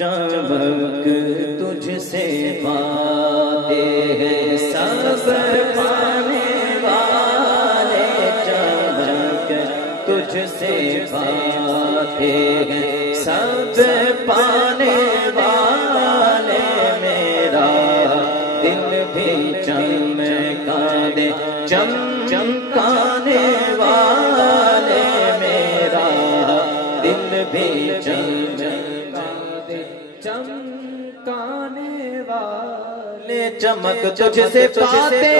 چمک تجھ سے پاتے ہیں سب پانے والے، چمک تجھ سے پاتے ہیں سب پانے والے، میرا دل بھی چمکا دے چمکانے والے، میرا دل بھی چمکانے والے، چمک تجھ سے پاتے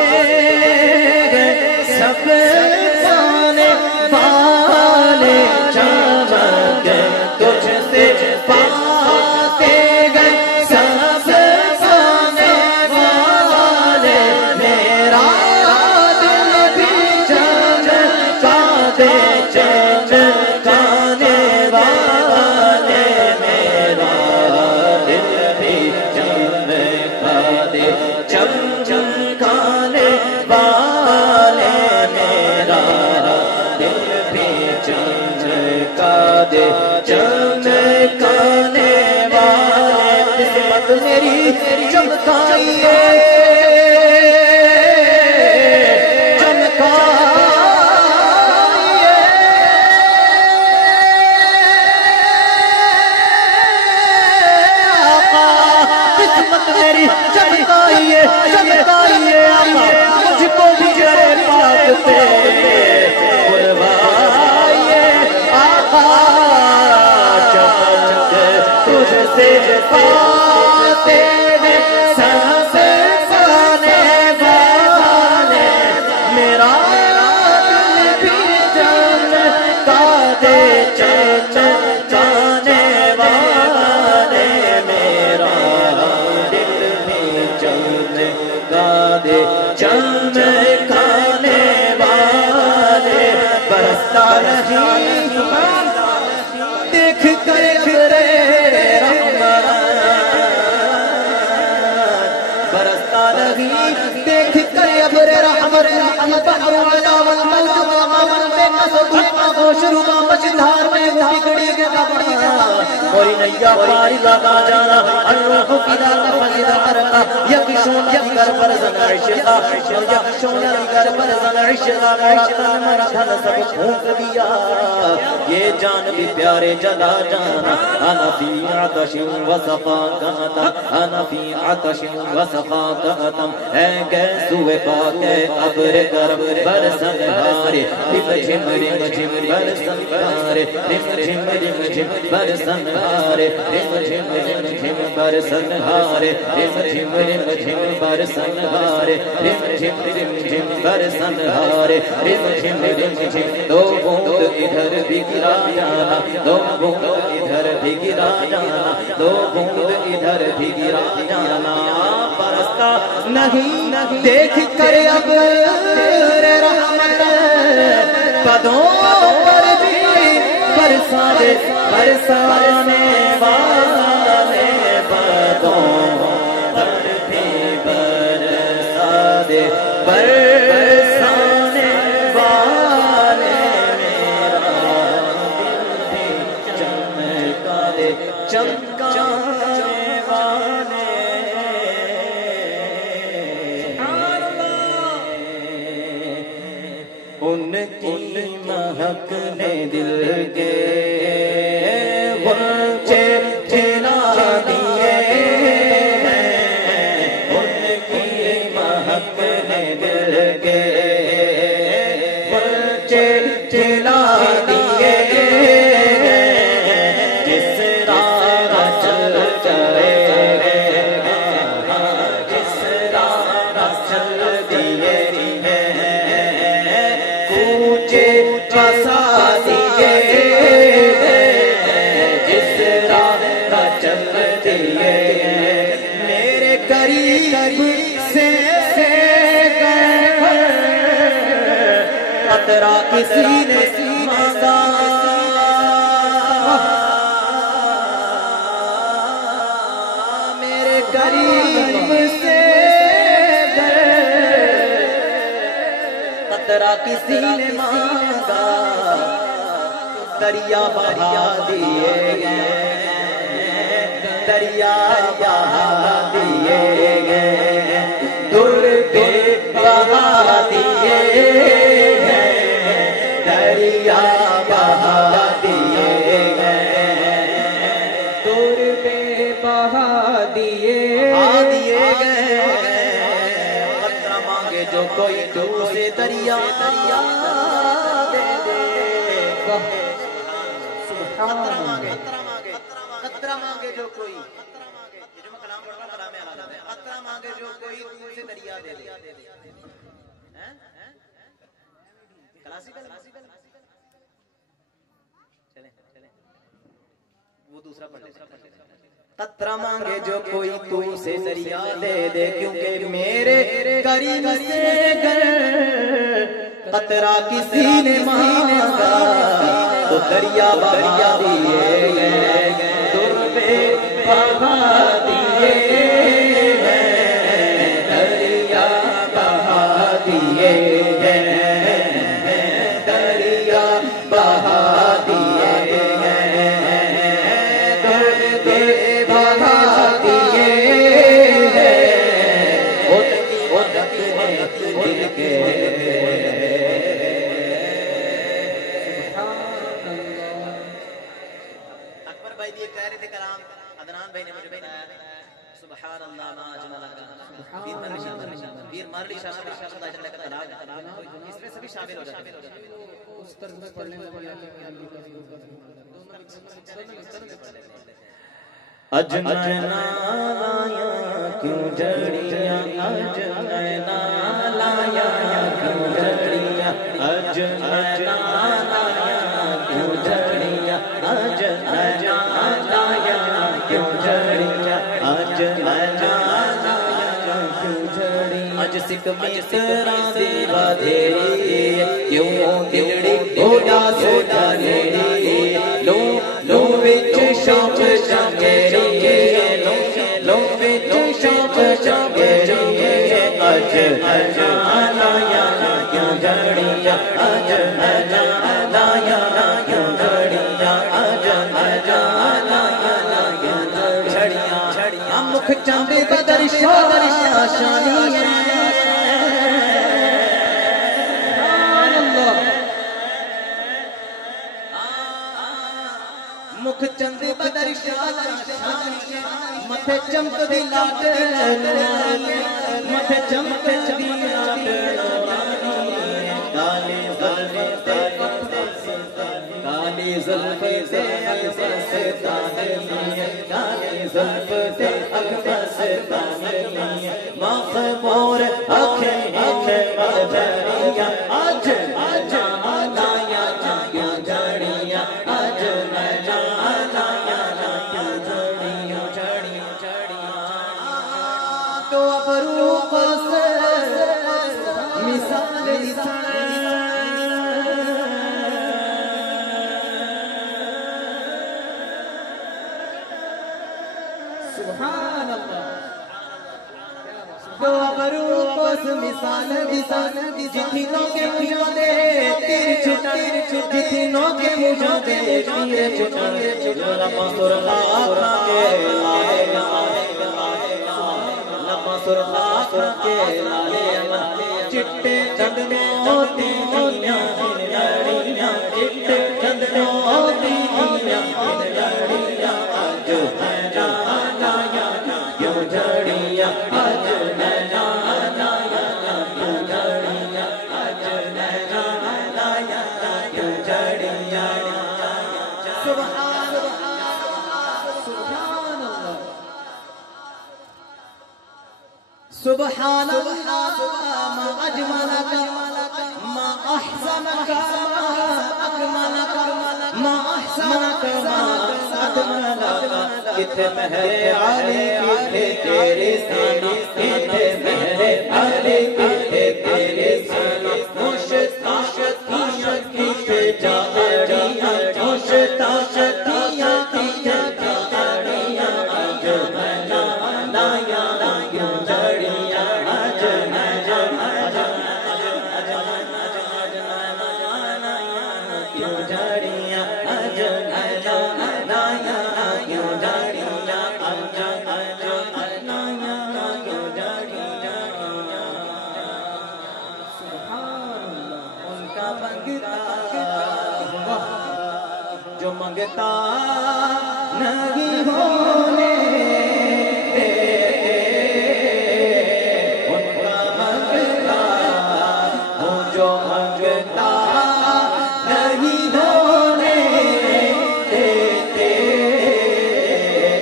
ہیں سب پانے والے، چمک تجھ سے پاتے ہیں سب پانے والے، میرا دل بھی چمکا دے چمکانے والے، میرا دل بھی چمکا دے چمکانے والے، میرا دل بھی چمکا دے چمکانے والے، قسمت میری چمکائیے چمکائیے چمکائیے مجھ کو بھی جرے پاک پہ بلوائیے آقا، چمک تجھ سے پاتے ہیں سب پانے والے، میرا دل بھی چمکا دے چمکانے والے، میرا دے چمکانے والے، برستا نہیں دیکھ کر ابرِ رحمت، برستا نہیں دیکھ کر ابرِ رحمت، البحر علا والملک والغمر بے قصد آغوش رما مجدھار میں بگڑی کے دبا، کوئی نیا پاری لگا جانا، الروح فدا فضا کرنا، یکشون یکر پر زن عشقا، یکشون یکر پر زن عشقا، مراتن مراتن سب پھونک دیا، یہ جان بھی پیارے جلا جانا، انا فی عطش و صفاقاتا، انا فی عطش و صفاقاتا، اے گیسوے پاکے ابر کرم برسن ہارے، رم جھم رم جھم برسن ہارے، رم جھم رم جھم برسن ہارے، رم جھم رم جھم برسن ہارے، رم جھم رم جھم برسن ہارے، رم جھم رم جھم برسن ہارے، رم جھم رم جھم، دو بوند ادھر بھی گرا جانا، دو بوند ادھر بھی گرا جانا، دو بوند ادھر بھی گرا جانا، برستا نہیں دیکھ کر اب رحمت، قدوں پر بھی برسانے برسانے والے، قدوں پر بھی برسانے برسانے والے، میرا دل بھی چمکا دے چمکانے والے، ان کی مہک نے دل کے غنچے کھلا دیے ہیں، ان کی مہک نے دل کے غنچے کھلا دیے ہیں، جس راہ چل جائے جس راہ چل دیے بسا دیے، جس راہ چل دیے، میرے قریب سے گئے، قطرہ کسی نے مانگا، میرے قریب سے گئے، قطرہ کسی نے مانگا، دریا بہا دیے گئے، دریا بہا دیے گئے در پہ بہا دیے گئے دریا بہا دیے گئے در پہ بہا دیے گئے قطرہ مانگے جو کوئی تو سے دریا دے دے قطرہ مانگے جو کوئی جو میں کلام پڑھ رہا ہوں کلام اعلیٰ ہے قطرہ مانگے جو کوئی تو سے دریا دے دے کلاسیکل چلیں وہ دوسرا پڑھ لیں قطرہ مانگے جو کوئی تو سے دریا دے دے کیونکہ میرے کریم سے گر قطرہ کسی نے مانگا تو دریا بہا دیے گئے در پہ بہا دیے گئے دریا بہا دیے گئے دریا بہا دیے گئے در پہ بہا دیے گئے دل کے بھائی نے مجھے بتایا سبحان اللہ ما اجملک پیر مرلی شاہ کا خدا جل کا کلام اس میں سبھی شامل ہو جاتے ہیں اس طرح میں پڑھنے اجنینا لایا کیوں جڑیاں اجنینا لایا کیوں جڑیاں اجنینا لایا کیوں جڑیاں اجنینا لایا کیوں جڑیاں اجنینا لایا کیوں جڑیاں اج سکھ مصرا دی بدھیری کیوں دلڑی گوڈا سوڈا نیڑی لو لو وچ شوق چنگیری لو وچ شوق چنگیری اج لایا کیوں جڑیاں اج لایا کیوں جڑیاں اج لایا جڑیاں مکھ چند بدر شانی مکھ چند بدر شانی متھے چمک دی لاٹ متھے چمک دی لاٹ کالی زلف سے اکبر سے تاہنی کالی زلف سے اکبر سے تاہنی مخمور آنکھیں مدھریاں آج لایا کیوں جڑیاں آج لایا کیوں جڑیاں تو ابرو سے مثال سبحان اللہ دو ابروس مثال جتنوں کے مجھوں دے تیر چھٹا جتنوں کے مجھوں دے تیر چھٹا لما سرخاک کے لالے لما سرخاک کے لالے چٹے چندنے ہوتی دنیا لڑیاں چٹے چندنے ہوتی دنیا لڑیاں آج ہے لایا کیوں جڑیاں آج ہے لایا کیوں جڑیاں آج ہے لایا کیوں جڑیاں سبحان اللہ سبحان اللہ ما اجملک ما احسنک ما اکملک ما احسنک ما اکملک کتھے مہر علی کتھے تیرے سانا کتھے مہر علی کتھے تیرے سانا مشتاقیاں کتھے جاڑیاں مشتاقیاں کتھے جاڑیاں آج میں لایا کیوں جڑیاں آج میں کیوں جڑیاں آج میں لایا کیوں جڑیاں مانگتا نہیں ہونے ان کا مانگتا ہوں جو مانگتا نہیں ہونے دیتے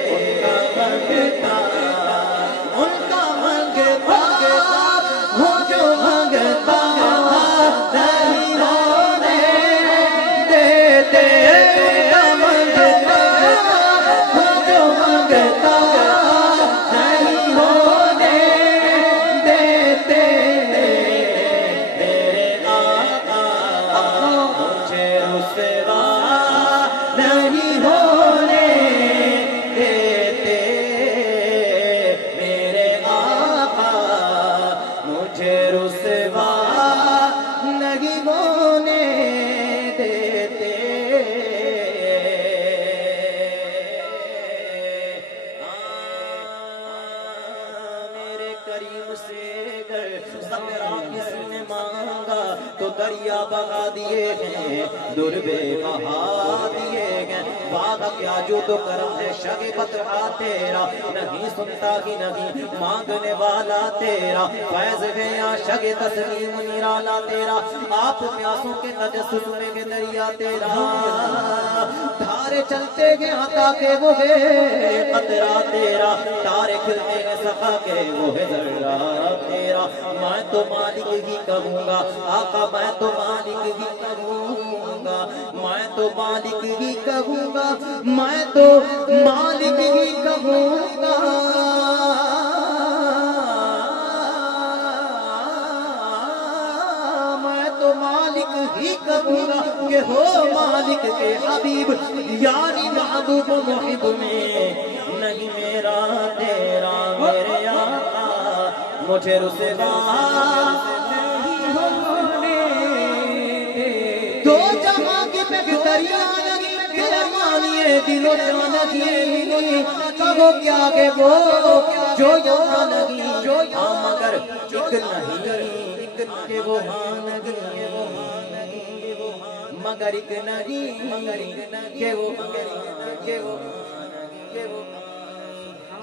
ان کا مانگتا ہوں جو مانگتا نہیں ہونے دیتے دریا بہا دیے ہیں دربے بہا دیے ہیں باغ کیا جو تو کرم ہے شگ بطرہ تیرا نہیں سنتا ہی نہیں مانگنے والا تیرا فیض گیا شگ تسلیم نرالا تیرا آپ پیاسوں کے تجسس میں کے دریا تیرا دھارے چلتے گئے عطا کے وہ ہے قطرہ تیرا تارے کھلتے گئے سخا کے وہ ہے ذرہ تیرا میں تو مالک ہی کہوں گا آقا میں تو مالک ہی کہوں گا میں تو مالک ہی کہوں گا میں تو مالک ہی کہوں گا میں تو مالک ہی کہوں گا کہ ہو مالک کے حبیب یعنی محبوب محب میں نہیں میرا تیرا میرے آقا مجھے رسوا دو جہاں کی بہتریا لگی تیرا مانیے دل و جان لگی کہو کیا کہ وہ جو یہاں لگی ہاں مگر ایک نہیں کہ وہ ہاں لگی مگر ایک نہیں کہ وہ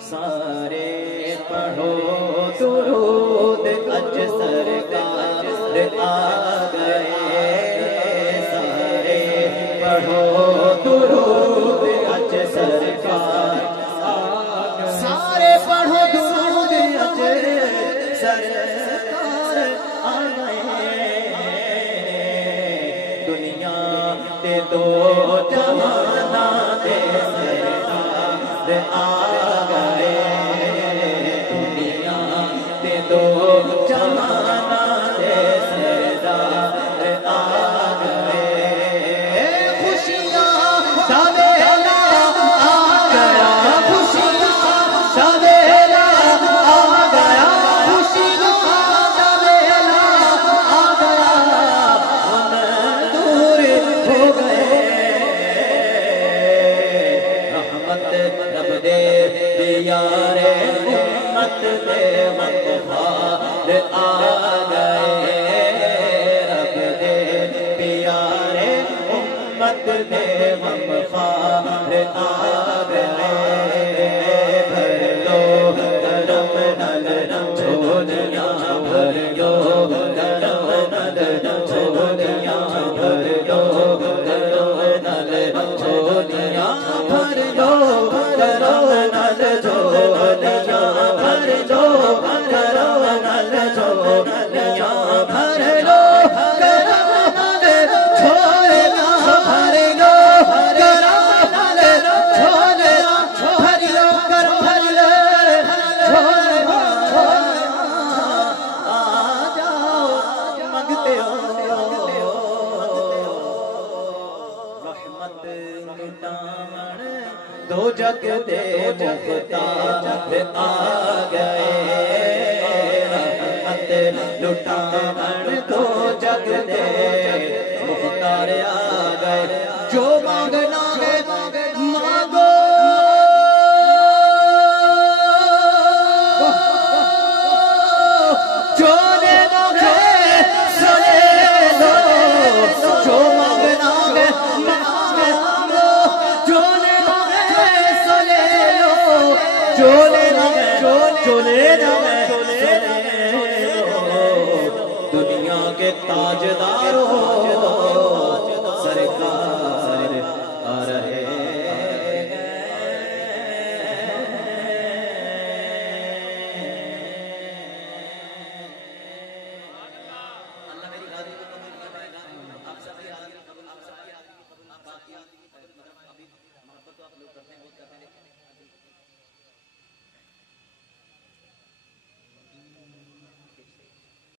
سارے پڑھو درود اج سرکار آ گئے سارے پڑھو درود اج سرکار سارے پڑھو درود اج سرکار آ گئے دنیا تے دو جہانا دے سرکار آ گئے دنیا تے دو جہانا دے سردار آ گئے خوشیاں سویلا آ گیا خوشیاں سویلا آ گیا خوشیاں سویلا آ گیا ہم دور ہو گئے رحمت رب دے دیار امت دے وفار آ گئے رب دے پیارے امت دے وفار آ گئے بھر لو کرم نل جھولیاں بھر لو کرم نل جھولیاں بھر لو کرم نل جھولیاں بھر لو کرم نل جھولیاں بھر لو کرم نل جھولیاں بھر لو کرم نل جھولیاں بھر لو کرم نل جھولیاں بھر لو کرم نل جھولیاں آ جاؤ مانگتے ہو رحمت لٹان دو جگ دے مختار آ گئے رحمت لٹان دو جگ دے مختار آ گئے جو مانگنا ہے مانگو جو لینا ہے سو لے لو جو مانگنا ہے مانگو چلے جائے دنیا کے تاجدار ہو